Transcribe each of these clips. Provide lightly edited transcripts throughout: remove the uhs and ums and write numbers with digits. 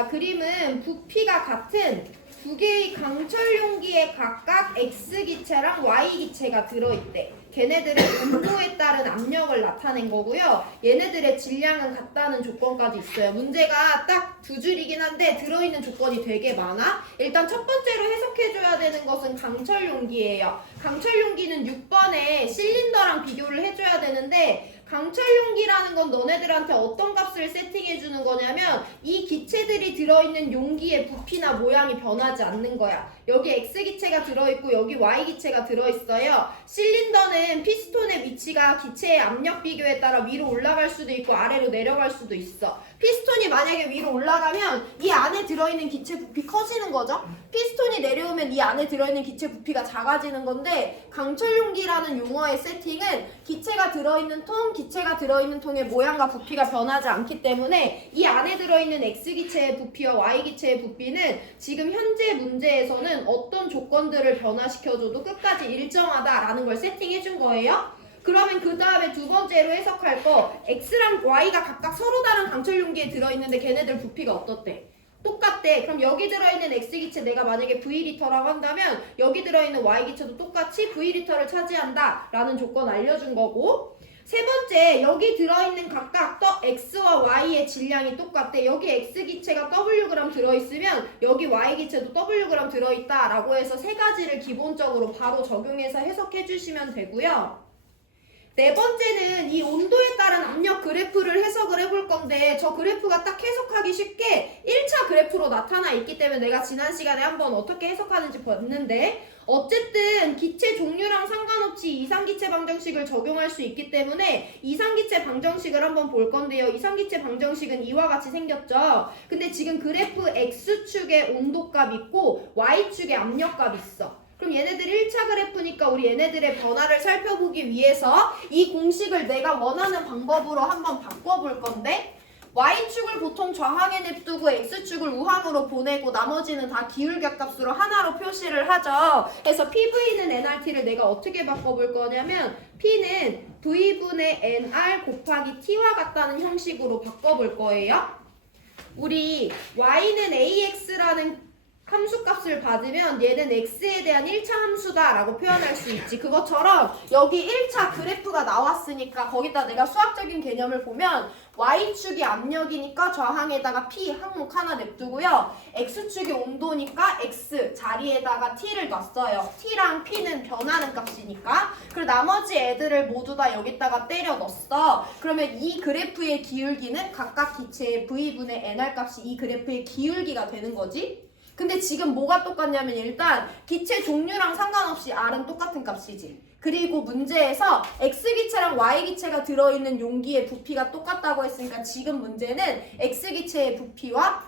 자, 그림은 부피가 같은 두 개의 강철 용기에 각각 X기체랑 Y기체가 들어있대. 걔네들의 온도에 따른 압력을 나타낸 거고요. 얘네들의 질량은 같다는 조건까지 있어요. 문제가 딱 두 줄이긴 한데 들어있는 조건이 되게 많아. 일단 첫 번째로 해석해줘야 되는 것은 강철 용기예요. 강철 용기는 6번에 실린더랑 비교를 해줘야 되는데 강철 용기라는 건 너네들한테 어떤 값을 세팅해 주는 거냐면 이 기체들이 들어있는 용기의 부피나 모양이 변하지 않는 거야. 여기 X기체가 들어있고 여기 Y기체가 들어있어요. 실린더는 피스톤의 위치가 기체의 압력 비교에 따라 위로 올라갈 수도 있고 아래로 내려갈 수도 있어. 피스톤이 만약에 위로 올라가면 이 안에 들어있는 기체 부피 커지는 거죠. 피스톤이 내려오면 이 안에 들어있는 기체 부피가 작아지는 건데 강철 용기라는 용어의 세팅은 기체가 들어있는 통, 기체가 들어있는 통의 모양과 부피가 변하지 않기 때문에 이 안에 들어있는 X기체의 부피와 Y기체의 부피는 지금 현재 문제에서는 어떤 조건들을 변화시켜줘도 끝까지 일정하다라는 걸 세팅해준 거예요. 그러면 그 다음에 두 번째로 해석할 거 X랑 Y가 각각 서로 다른 강철 용기에 들어있는데 걔네들 부피가 어떻대? 똑같대. 그럼 여기 들어있는 X기체 내가 만약에 V리터라고 한다면 여기 들어있는 Y기체도 똑같이 V리터를 차지한다 라는 조건 알려준 거고 세 번째, 여기 들어있는 각각 X와 Y의 질량이 똑같대. 여기 X기체가 Wg 들어있으면 여기 Y기체도 Wg 들어있다 라고 해서 세 가지를 기본적으로 바로 적용해서 해석해 주시면 되고요. 네 번째는 이 온도에 따른 압력 그래프를 해석을 해볼 건데 저 그래프가 딱 해석하기 쉽게 1차 그래프로 나타나 있기 때문에 내가 지난 시간에 한번 어떻게 해석하는지 봤는데 어쨌든 기체 종류랑 상관없이 이상기체 방정식을 적용할 수 있기 때문에 이상기체 방정식을 한번 볼 건데요. 이상기체 방정식은 이와 같이 생겼죠. 근데 지금 그래프 X축에 온도값 있고 Y축에 압력값 있어. 그럼 얘네들 1차 그래프니까 우리 얘네들의 변화를 살펴보기 위해서 이 공식을 내가 원하는 방법으로 한번 바꿔볼 건데 Y축을 보통 좌항에 냅두고 X축을 우항으로 보내고 나머지는 다 기울기 값으로 하나로 표시를 하죠. 그래서 PV는 nRT를 내가 어떻게 바꿔볼 거냐면 P는 V분의 nR 곱하기 T와 같다는 형식으로 바꿔볼 거예요. 우리 Y는 AX라는 함수값을 받으면 얘는 x에 대한 1차 함수다 라고 표현할 수 있지. 그것처럼 여기 1차 그래프가 나왔으니까 거기다 내가 수학적인 개념을 보면 y축이 압력이니까 좌항에다가 p 항목 하나 냅두고요. x축이 온도니까 x 자리에다가 t를 놨어요. t랑 p는 변하는 값이니까. 그리고 나머지 애들을 모두 다 여기다가 때려 넣었어. 그러면 이 그래프의 기울기는 각각 기체의 v분의 nr 값이 이 그래프의 기울기가 되는 거지. 근데 지금 뭐가 똑같냐면 일단 기체 종류랑 상관없이 R은 똑같은 값이지. 그리고 문제에서 X기체랑 Y기체가 들어있는 용기의 부피가 똑같다고 했으니까 지금 문제는 X기체의 부피와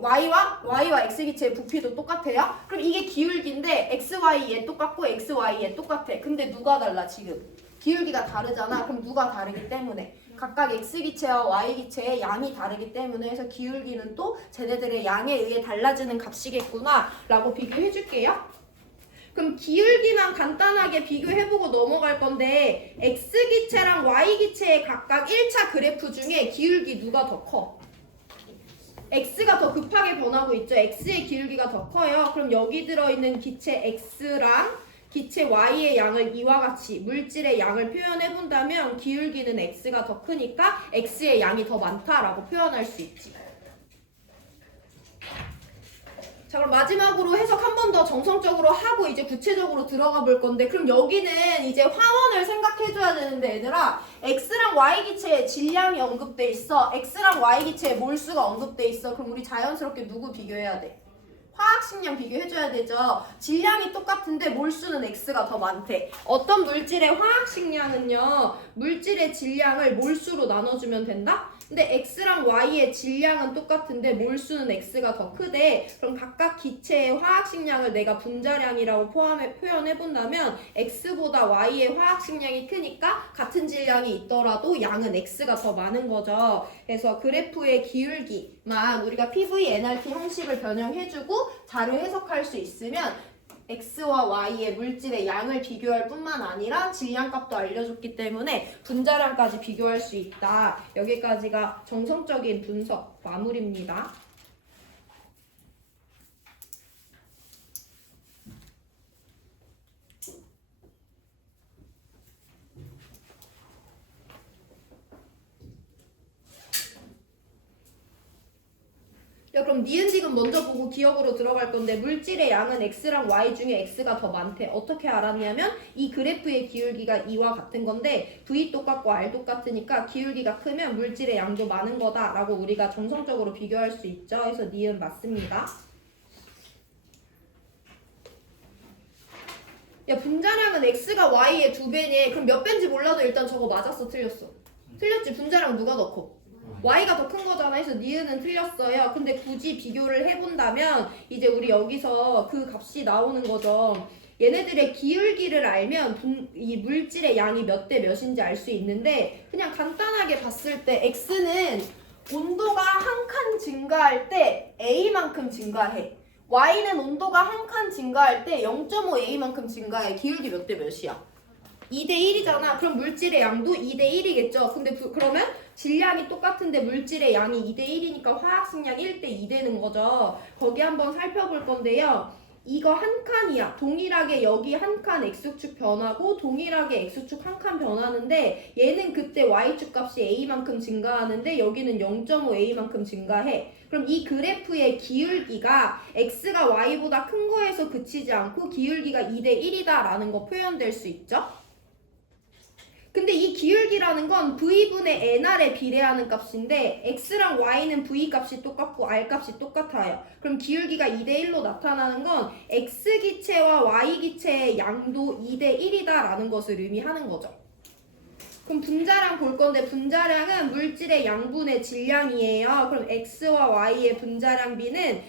Y와 X기체의 부피도 똑같아요. 그럼 이게 기울기인데 XY에 똑같고 XY에 똑같아. 근데 누가 달라 지금? 기울기가 다르잖아. 그럼 누가 다르기 때문에 각각 X기체와 Y기체의 양이 다르기 때문에 해서 기울기는 또 쟤네들의 양에 의해 달라지는 값이겠구나 라고 비교해 줄게요. 그럼 기울기만 간단하게 비교해보고 넘어갈 건데 X기체랑 Y기체의 각각 1차 그래프 중에 기울기 누가 더 커? X가 더 급하게 변하고 있죠. X의 기울기가 더 커요. 그럼 여기 들어있는 기체 X랑 기체 Y의 양을 이와 같이 물질의 양을 표현해본다면 기울기는 X가 더 크니까 X의 양이 더 많다라고 표현할 수 있지. 자, 그럼 마지막으로 해석 한 번 더 정성적으로 하고 이제 구체적으로 들어가 볼 건데 그럼 여기는 이제 화원을 생각해줘야 되는데 얘들아 X랑 Y기체의 질량이 언급돼 있어. X랑 Y기체의 몰수가 언급돼 있어. 그럼 우리 자연스럽게 누구 비교해야 돼? 화학식량 비교해줘야 되죠. 질량이 똑같은데 몰수는 X가 더 많대. 어떤 물질의 화학식량은요. 물질의 질량을 몰수로 나눠주면 된다? 근데 X랑 Y의 질량은 똑같은데 몰수는 X가 더 크대. 그럼 각각 기체의 화학식량을 내가 분자량이라고 표현해본다면 X보다 Y의 화학식량이 크니까 같은 질량이 있더라도 양은 X가 더 많은 거죠. 그래서 그래프의 기울기만 우리가 PV, nRT 형식을 변형해주고 자료 해석할 수 있으면 X와 Y의 물질의 양을 비교할 뿐만 아니라 질량값도 알려줬기 때문에 분자량까지 비교할 수 있다. 여기까지가 정성적인 분석 마무리입니다. 야, 그럼 니은 지금 먼저 보고 기억으로 들어갈 건데 물질의 양은 x랑 y 중에 x가 더 많대. 어떻게 알았냐면 이 그래프의 기울기가 이와 같은 건데 v 똑같고 r 똑같으니까 기울기가 크면 물질의 양도 많은 거다라고 우리가 정성적으로 비교할 수 있죠. 그래서 니은 맞습니다. 야, 분자량은 x가 y의 2배니 그럼 몇 배인지 몰라도 일단 저거 맞았어, 틀렸어? 틀렸지. 분자량 누가 더 커? y가 더 큰 거잖아. 그래서 니은은 틀렸어요. 근데 굳이 비교를 해본다면 이제 우리 여기서 그 값이 나오는 거죠. 얘네들의 기울기를 알면 이 물질의 양이 몇 대 몇인지 알 수 있는데 그냥 간단하게 봤을 때 x는 온도가 한 칸 증가할 때 a만큼 증가해. y는 온도가 한 칸 증가할 때 0.5a만큼 증가해. 기울기 몇 대 몇이야? 2대 1이잖아. 그럼 물질의 양도 2대 1이겠죠. 근데 그러면 질량이 똑같은데 물질의 양이 2대 1이니까 화학식량 1대 2 되는 거죠. 거기 한번 살펴볼 건데요. 이거 한 칸이야. 동일하게 여기 한 칸 x축 변하고 동일하게 x축 한 칸 변하는데 얘는 그때 y축 값이 a만큼 증가하는데 여기는 0.5a만큼 증가해. 그럼 이 그래프의 기울기가 x가 y보다 큰 거에서 그치지 않고 기울기가 2대 1이다 라는 거 표현될 수 있죠. 근데 이 기울기라는 건 V분의 NR에 비례하는 값인데 X랑 Y는 V 값이 똑같고 R 값이 똑같아요. 그럼 기울기가 2대 1로 나타나는 건 X 기체와 Y 기체의 양도 2대 1이다 라는 것을 의미하는 거죠. 그럼 분자량 볼 건데 분자량은 물질의 양분의 질량이에요. 그럼 X와 Y의 분자량 비는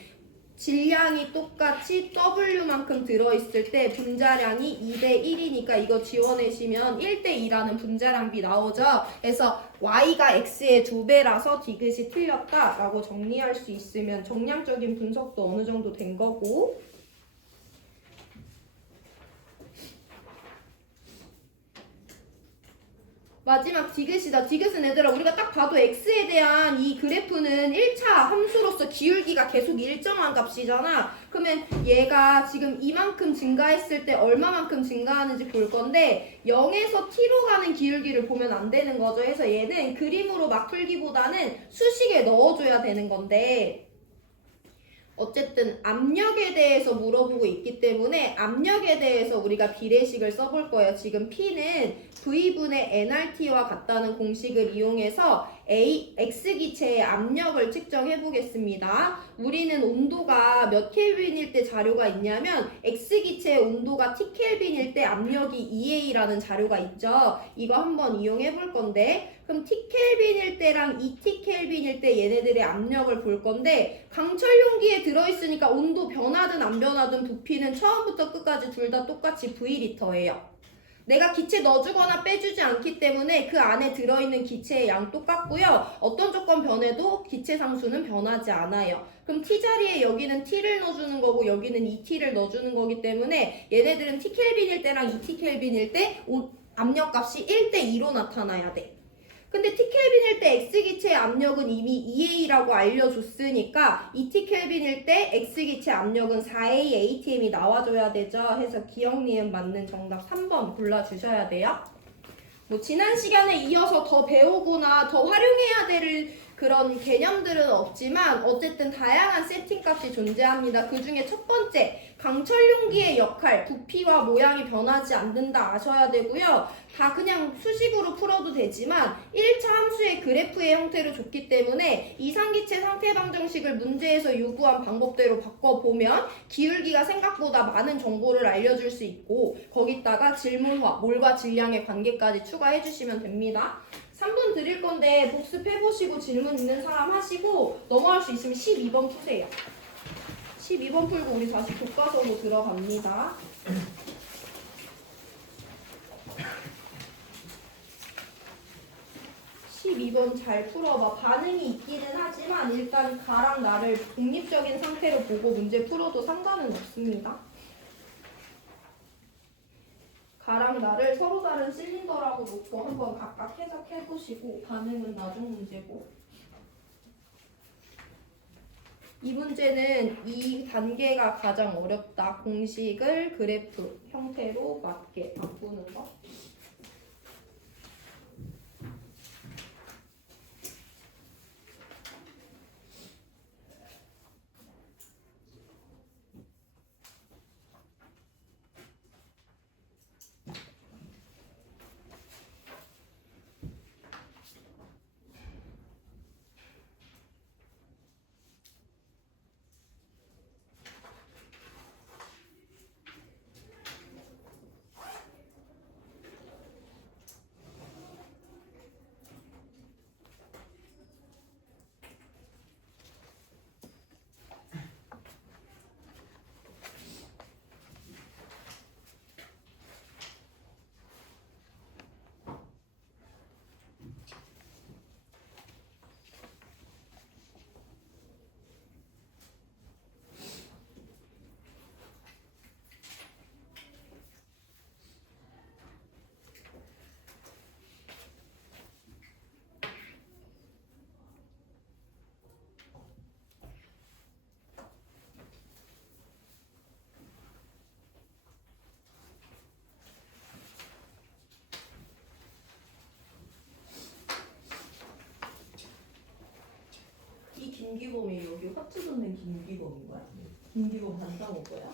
질량이 똑같이 W만큼 들어있을 때 분자량이 2대 1이니까 이거 지워내시면 1대 2라는 분자량비 나오죠. 그래서 Y가 X의 2배라서 디귿이 틀렸다라고 정리할 수 있으면 정량적인 분석도 어느 정도 된 거고 마지막 디귿이다. 디귿은 얘들아 우리가 딱 봐도 x에 대한 이 그래프는 1차 함수로서 기울기가 계속 일정한 값이잖아. 그러면 얘가 지금 이만큼 증가했을 때 얼마만큼 증가하는지 볼 건데 0에서 t로 가는 기울기를 보면 안 되는 거죠. 그래서 얘는 그림으로 막 풀기보다는 수식에 넣어줘야 되는 건데 어쨌든 압력에 대해서 물어보고 있기 때문에 압력에 대해서 우리가 비례식을 써볼 거예요. 지금 P는 V분의 nRT와 같다는 공식을 이용해서 X기체의 압력을 측정해 보겠습니다. 우리는 온도가 몇 켈빈일 때 자료가 있냐면 X기체의 온도가 T켈빈일 때 압력이 2A라는 자료가 있죠. 이거 한번 이용해 볼 건데 그럼 T켈빈일 때랑 2T켈빈일 때 얘네들의 압력을 볼 건데 강철 용기에 들어있으니까 온도 변하든 안 변하든 부피는 처음부터 끝까지 둘 다 똑같이 V리터예요. 내가 기체 넣어주거나 빼주지 않기 때문에 그 안에 들어있는 기체의 양 똑같고요. 어떤 조건 변해도 기체 상수는 변하지 않아요. 그럼 T자리에 여기는 T를 넣어주는 거고 여기는 2T를 넣어주는 거기 때문에 얘네들은 T켈빈일 때랑 2T켈빈일 때 압력값이 1대 2로 나타나야 돼. 근데 T켈빈일 때 X기체의 압력은 이미 2A라고 알려줬으니까 2T켈빈일 때 X기체 압력은 4A ATM이 나와줘야 되죠. 해서 기억니은 맞는 정답 3번 골라주셔야 돼요. 뭐 지난 시간에 이어서 더 배우거나 더 활용해야 될 그런 개념들은 없지만 어쨌든 다양한 세팅값이 존재합니다. 그 중에 첫 번째 강철 용기의 역할, 부피와 모양이 변하지 않는다 아셔야 되고요. 다 그냥 수식으로 풀어도 되지만 1차 함수의 그래프의 형태로 줬기 때문에 이상기체 상태 방정식을 문제에서 요구한 방법대로 바꿔보면 기울기가 생각보다 많은 정보를 알려줄 수 있고 거기다가 질문화, 몰과 질량의 관계까지 추가해 주시면 됩니다. 3분 드릴 건데 복습해보시고 질문 있는 사람 하시고 넘어갈 수 있으면 12번 푸세요. 12번 풀고 우리 다시 교과서로 들어갑니다. 12번 잘 풀어봐. 반응이 있기는 하지만 일단 가랑 나를 독립적인 상태로 보고 문제 풀어도 상관은 없습니다. 가랑 나를 서로 다른 실린더라고 놓고 한번 각각 해석해보시고 반응은 나중 문제고 이 문제는 이 단계가 가장 어렵다. 공식을 그래프 형태로 맞게 바꾸는 거. 김기범이 여기 화투전된 김기범인 거야? 김기범 반장 올 거야?